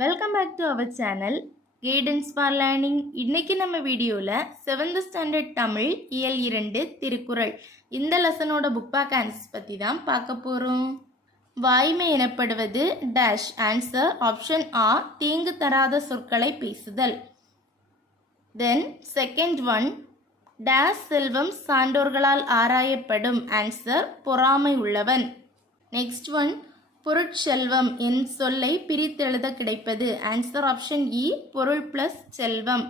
Welcome back to our channel guidance for learning. இன்னைக்கு நம்ம வீடியோவில் 7th ஸ்டாண்டர்ட் தமிழ் இயல் 2 திருக்குறள் இந்த லெசனோட புக் பேக் ஆன்சர்ஸ் பற்றி தான் பார்க்க போகிறோம். வாய்மை எனப்படுவது டேஷ். ஆன்சர் ஆப்ஷன் ஆ, தீங்கு தராத சொற்களை பேசுதல். தென் செகண்ட் ஒன், டேஷ் செல்வம் சான்றோர்களால் ஆராயப்படும். ஆன்சர் பொறாமை உள்ளவன். நெக்ஸ்ட் ஒன், பொருட்செல்வம் என் சொல்லை பிரித்தெழுத கிடைப்பது. ஆன்சர் ஆப்ஷன் இ, பொருள் பிளஸ் செல்வம்.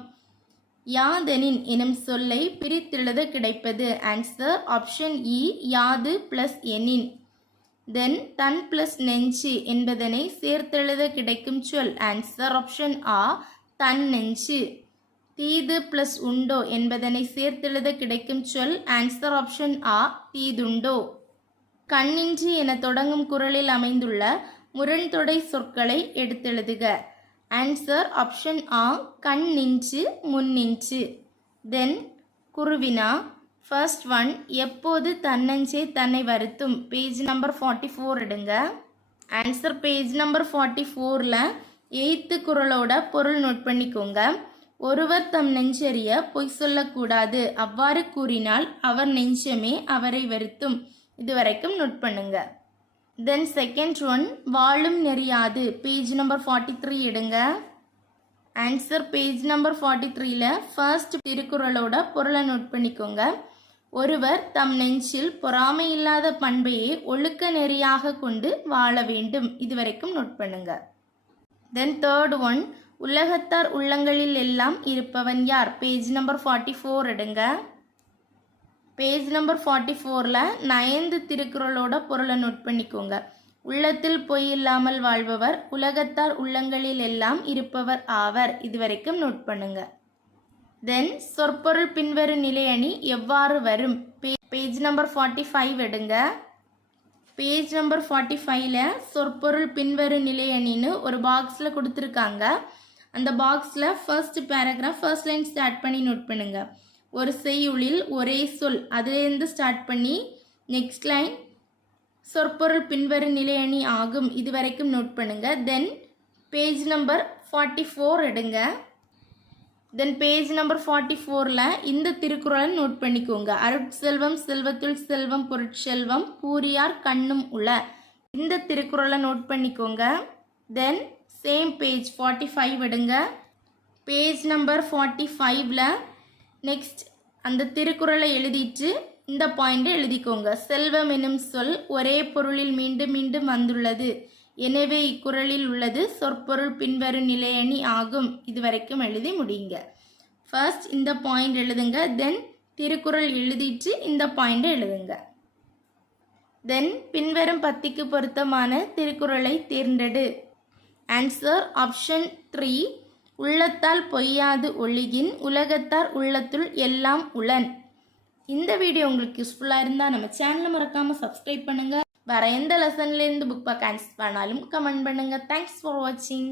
யாதெனின் எனும் சொல்லை பிரித்தெழுத கிடைப்பது. ஆன்சர் ஆப்ஷன் இ, யாது பிளஸ் எனின். தென் தன் பிளஸ் நெஞ்சு என்பதனை சேர்த்தெழுத கிடைக்கும் சொல். ஆன்சர் ஆப்ஷன் ஆ, தன் நெஞ்சு. தீது பிளஸ் உண்டோ என்பதனை சேர்த்தெழுத கிடைக்கும் சொல். ஆன்சர் ஆப்ஷன் ஆ, தீதுண்டோ. கண்ணின்றி என தொடங்கும் குறளில் அமைந்துள்ள முரண்தொடை சொற்களை எடுத்தெழுதுக. ஆன்சர் ஆப்ஷன் ஆ, கண் நின்று முன்னின்று. தென் குருவினா. ஃபர்ஸ்ட் ஒன், எப்போது தன்னஞ்சே தன்னை வருத்தும். பேஜ் நம்பர் 44 எடுங்க. ஆன்சர் பேஜ் நம்பர் 44ல் 8th குறளோட பொருள் நோட் பண்ணிக்கோங்க. ஒருவர் தம் நெஞ்சறிய பொய் சொல்லக்கூடாது, அவ்வாறு கூறினால் அவர் நெஞ்சமே அவரை வருத்தும். இது வரைக்கும் நோட் பண்ணுங்க. தென் செகண்ட் ஒன், வாழும் நெறியாது. பேஜ் நம்பர் 43 எடுங்க. ஆன்சர் பேஜ் நம்பர் 43ல் ஃபர்ஸ்ட் திருக்குறளோட பொருளை நோட் பண்ணிக்கோங்க. ஒருவர் தம் நெஞ்சில் பொறாமை இல்லாத பண்பையே ஒழுக்க நெறியாக கொண்டு வாழ வேண்டும். இது வரைக்கும் நோட் பண்ணுங்க. தென் தேர்ட் ஒன், உலகத்தார் உள்ளங்களில் எல்லாம் இருப்பவன் யார். பேஜ் நம்பர் 44 எடுங்க. பேஜ் நம்பர் 44ல் 9th திருக்குறளோட பொருளை நோட் பண்ணிக்கோங்க. உள்ளத்தில் பொய் இல்லாமல் வாழ்பவர் உலகத்தார் உள்ளங்களில் எல்லாம் இருப்பவர் ஆவர். இது வரைக்கும் நோட் பண்ணுங்க. தென் சொற்பொருள் பின்வரும் நிலையணி எவ்வாறு வரும். பேஜ் நம்பர் 45 எடுங்க. பேஜ் நம்பர் 45ல் சொற்பொருள் பின்வரும் நிலையணின்னு ஒரு பாக்ஸில் கொடுத்துருக்காங்க. அந்த பாக்ஸில் first paragraph first line start பண்ணி நோட் பண்ணுங்க. ஒரு செய்யுளில் ஒரே சொல், அதிலிருந்து ஸ்டார்ட் பண்ணி நெக்ஸ்ட் லைன் சொற்பொருள் பின்வரும் நிலையணி ஆகும். இது வரைக்கும் நோட் பண்ணுங்க. தென் பேஜ் நம்பர் 44 எடுங்க. தென் பேஜ் நம்பர் 44ல் இந்த திருக்குறளை நோட் பண்ணிக்கோங்க. அருட்செல்வம் செல்வத்துள் செல்வம் பொருட்செல்வம் பூரியார் கண்ணும் உள. இந்த திருக்குறளை நோட் பண்ணிக்கோங்க. தென் சேம் பேஜ் 45 எடுங்க. பேஜ் நம்பர் 45ல் நெக்ஸ்ட் அந்த திருக்குறளை எழுதிட்டு இந்த பாயிண்டை எழுதிக்கோங்க. செல்வம் எனும் சொல் ஒரே பொருளில் மீண்டும் மீண்டும் வந்துள்ளது, எனவே இக்குறளில் உள்ளது சொற்பொருள் பின்வரும் நிலையணி ஆகும். இது வரைக்கும் எழுதி முடியுங்க. ஃபர்ஸ்ட் இந்த பாயிண்ட் எழுதுங்க. தென் திருக்குறள் எழுதிட்டு இந்த பாயிண்டை எழுதுங்க. தென் பின்வரும் பத்திக்கு பொருத்தமான திருக்குறளை தேர்ந்தெடு. ஆன்சர் ஆப்ஷன் 3, உள்ளத்தால் பொய்யாது ஒழுகின் உலகத்தார் உள்ளத்துள் எல்லாம் உளன். இந்த வீடியோ உங்களுக்கு யூஸ்ஃபுல்லாக இருந்தால் நம்ம சேனலை மறக்காமல் சப்ஸ்கிரைப் பண்ணுங்கள். வேறு எந்த லெசன்லேருந்து புக் பேக் ஆன்சர் பண்ணாலும் கமெண்ட் பண்ணுங்கள். தேங்க்ஸ் ஃபார் வாட்சிங்.